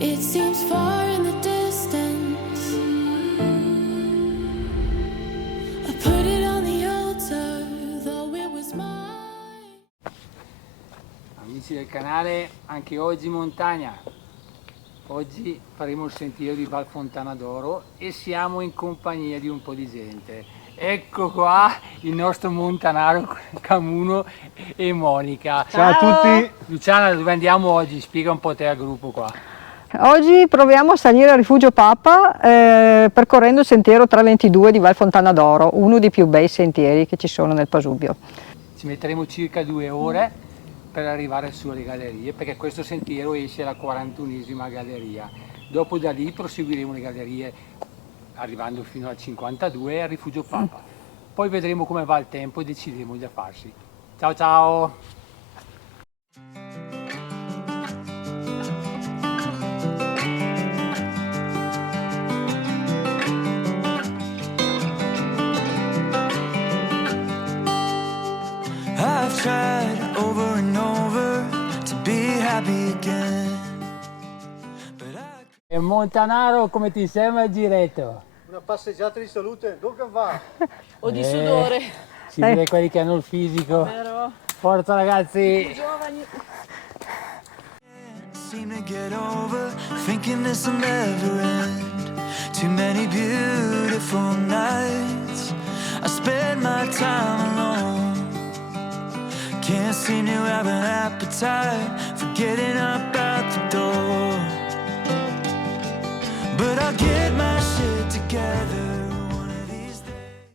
It seems far in the distance. I put it on the altar, though it was mine. Amici del canale, anche oggi montagna. Oggi faremo il sentiero di Val Fontana d'Oro e siamo in compagnia di un po' di gente. Ecco qua il nostro montanaro Camuno e Monica. Ciao a tutti! Luciana, dove andiamo oggi? Spiega un po' te al gruppo qua. Oggi proviamo a salire al Rifugio Papa percorrendo il sentiero 322 di Val Fontana d'Oro, uno dei più bei sentieri che ci sono nel Pasubio. Ci metteremo circa 2 ore per arrivare su alle gallerie, perché questo sentiero esce alla 41esima galleria. Dopo da lì proseguiremo le gallerie arrivando fino al 52 al Rifugio Papa. Poi vedremo come va il tempo e decideremo da farsi. Ciao ciao! I've tried over and over to be happy again. E Montanaro, come ti sembra il giretto? Una passeggiata di salute, dove va? O di sudore. Si vede quelli che hanno il fisico. Vero? Forza ragazzi! Giovani. Seem to get over thinking this will never end. Too many beautiful nights I spend my time alone. Can't seem to have an appetite for getting up out the door. But I'll get my shit together one of these days.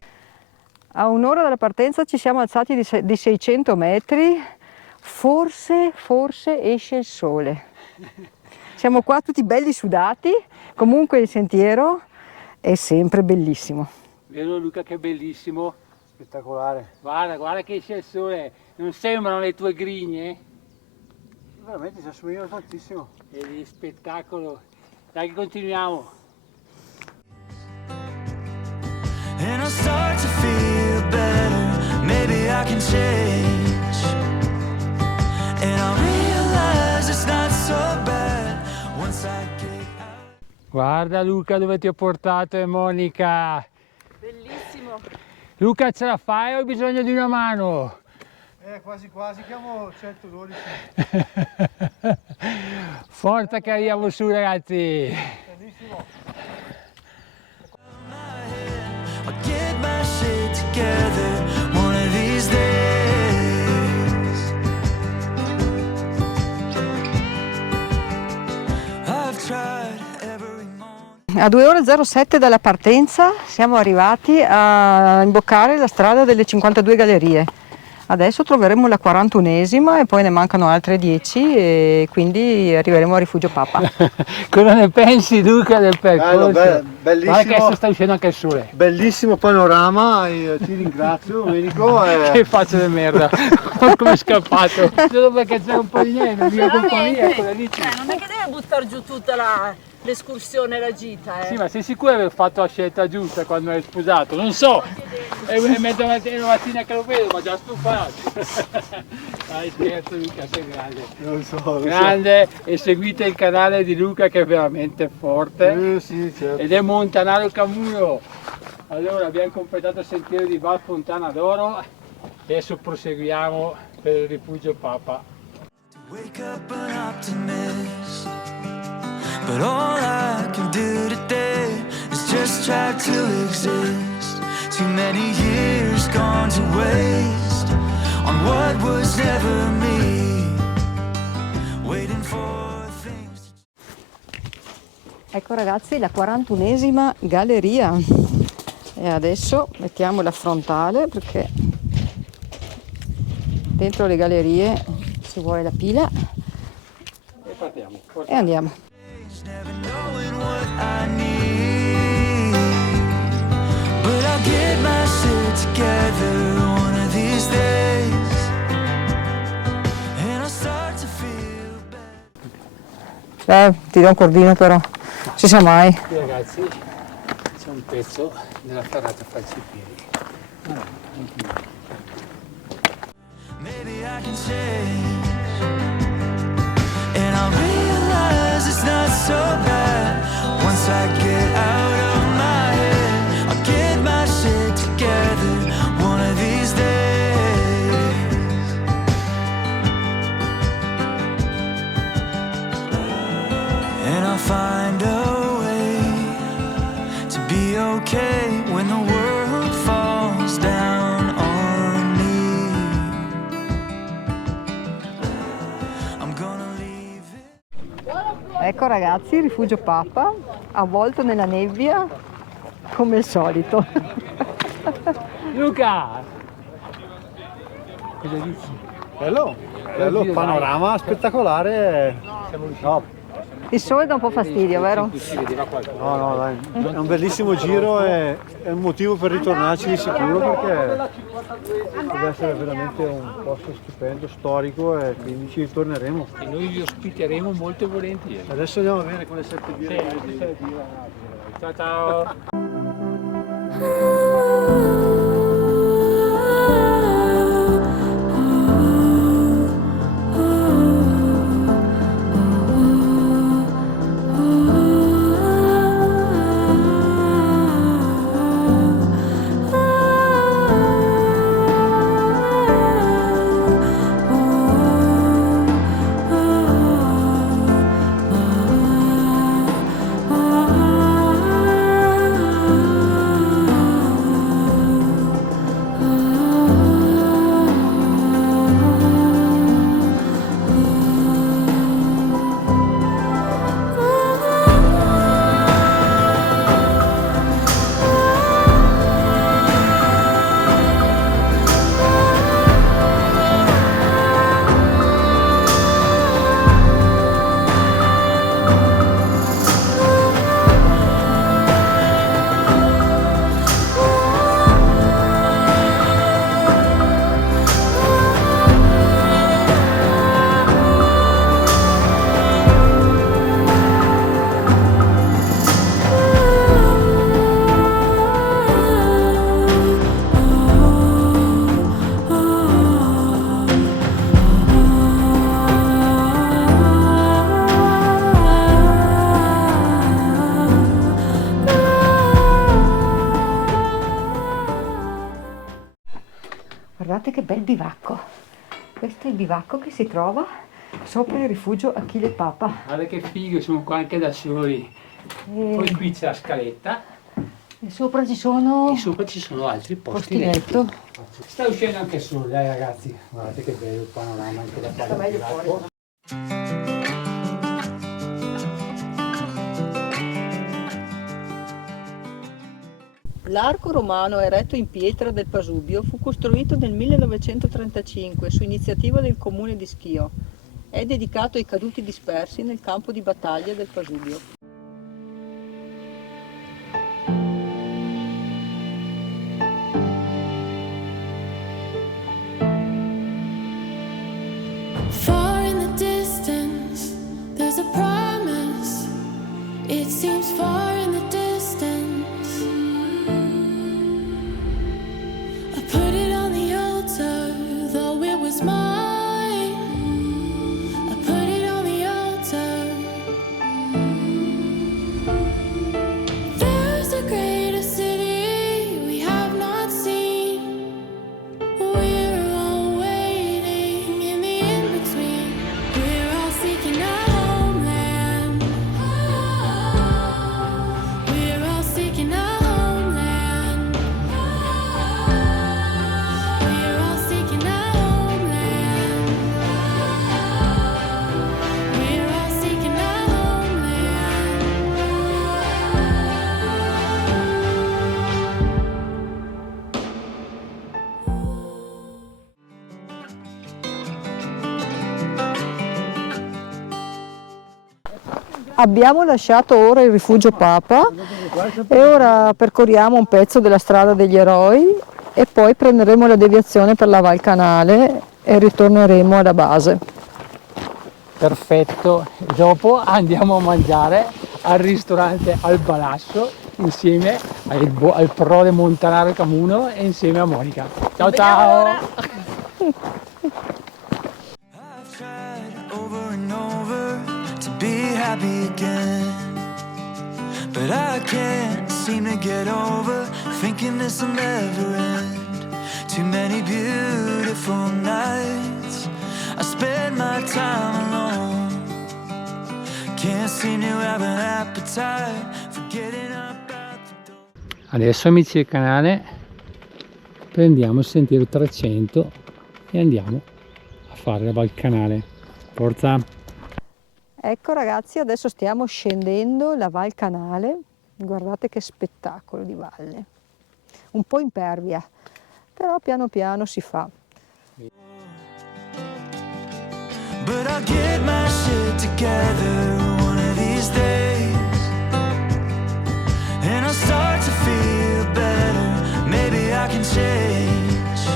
A un'ora dalla partenza ci siamo alzati di 600 metri, forse esce il sole. Siamo qua tutti belli sudati, comunque il sentiero è sempre bellissimo. Vero Luca che bellissimo? Spettacolare. Guarda che esce il sole, non sembrano le tue grigne? Veramente si assomigliano tantissimo. È di spettacolo. Dai che continuiamo. And I start to feel better, maybe I can change. And I realize it's not so bad once I get out. Guarda Luca dove ti ho portato e Monica. Bellissimo. Luca, ce la fai o hai bisogno di una mano? Quasi chiamo 112. Forza che arriviamo su ragazzi. Bellissimo. I'll get my shit together one of these days. I've tried every morning. A 2 ore 07 dalla partenza siamo arrivati a imboccare la strada delle 52 gallerie. Adesso troveremo la 41esima e poi ne mancano altre 10 e quindi arriveremo a Rifugio Papa. Cosa ne pensi Luca del percorso? Bellissimo. Guarda che adesso sta uscendo anche il sole. Bellissimo panorama, ti ringrazio Domenico. Che faccia di merda, come è scappato. Solo perché c'è un po' di neve, mia colpa mia, quella lì. Non è che deve buttare giù tutta l'escursione, la gita. Sì, ma sei sicuro di aver fatto la scelta giusta quando hai sposato? Non so, è mezza mattina che lo vedo, ma già stufato. Dai scherzo Luca, sei grande. Lo so. Grande, e seguite il canale di Luca che è veramente forte. Sì, certo. Ed è Montanaro Camuno. Allora abbiamo completato il sentiero di Val Fontana d'Oro e adesso proseguiamo per il Rifugio Papa. Wake up an optimist, but all I can do today is just try to exist. Too many years gone to waste on what was never me, waiting for things. Ecco ragazzi la 41esima galleria e adesso mettiamo la frontale perché dentro le gallerie ci vuole la pila E partiamo. e andiamo. Never knowing what I need, but I'll get my shit together one of these days, and I'll start to feel better. Ti do un cordino però, ci sa mai. Qui ragazzi c'è un pezzo della ferrata farci i piedi. Maybe I can change, and I'll realize it's not so and I'll find a way to be okay when the world falls down on me. I'm gonna leave it. Ecco ragazzi, il rifugio Papa, avvolto nella nebbia come al solito. Luca! Cosa dici? Bello, Oddio, panorama spettacolare. No, Il sole dà un po' fastidio, vero? Si vedeva qualcosa. no, dai, è un bellissimo giro e è un motivo per ritornarci di sicuro perché deve essere veramente un posto stupendo, storico e quindi ci ritorneremo. E noi vi ospiteremo molto volentieri. Adesso andiamo a vedere quelle 7 birre. Ciao ciao! Guardate che bel bivacco. Questo è il bivacco che si trova sopra il rifugio Achille Papa. Guarda che figo, siamo qua anche da soli. Poi qui c'è la scaletta E sopra ci sono e sopra ci sono altri posti letto. Sta uscendo anche il sole, dai ragazzi. Guardate che bello il panorama anche da qua. Sta meglio fuori. L'arco romano eretto in pietra del Pasubio fu costruito nel 1935 su iniziativa del comune di Schio. È dedicato ai caduti dispersi nel campo di battaglia del Pasubio. Far in the distance, there's a promise. It seems far in the distance. I put it on the altar, though it was mine. I put it on the altar. There's a greater city we have not seen. We're all waiting in the in-between. We're all seeking our homeland. We're all seeking our homeland. We're all seeking our homeland. We're all seeking our Abbiamo lasciato ora il rifugio Papa e ora percorriamo un pezzo della strada degli eroi e poi prenderemo la deviazione per la Val Canale e ritorneremo alla base. Perfetto, dopo andiamo a mangiare al ristorante Al Balasso insieme al prode Montanaro Camuno e insieme a Monica. Ciao ciao! I've tried over and over to be happy again, but I can't seem to get over thinking this will never end. Too many beautiful nights I spend my time alone. Can't seem to have an appetite for getting up out the door. Adesso, amici del canale, prendiamo il sentiero 300 e andiamo a fare la Val Canale. Forza! Ecco ragazzi, adesso stiamo scendendo la Val Canale, guardate che spettacolo di valle, un po' impervia, però piano piano si fa. But I'll get my shit together one of these days, and I'll start to feel better. Maybe I can change,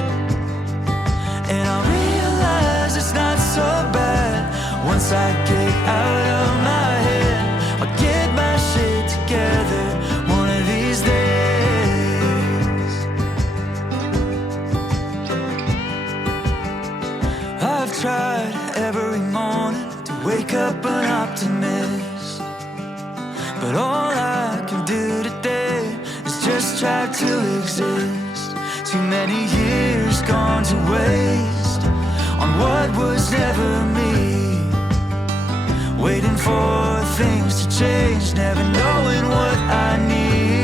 and I'll realize it's not so bad once I get out of my head. I'll get my shit together one of these days. I've tried every morning to wake up an optimist, but all I can do today is just try to exist. Too many years gone to waste on what was never me, waiting for things to change, never knowing what I need.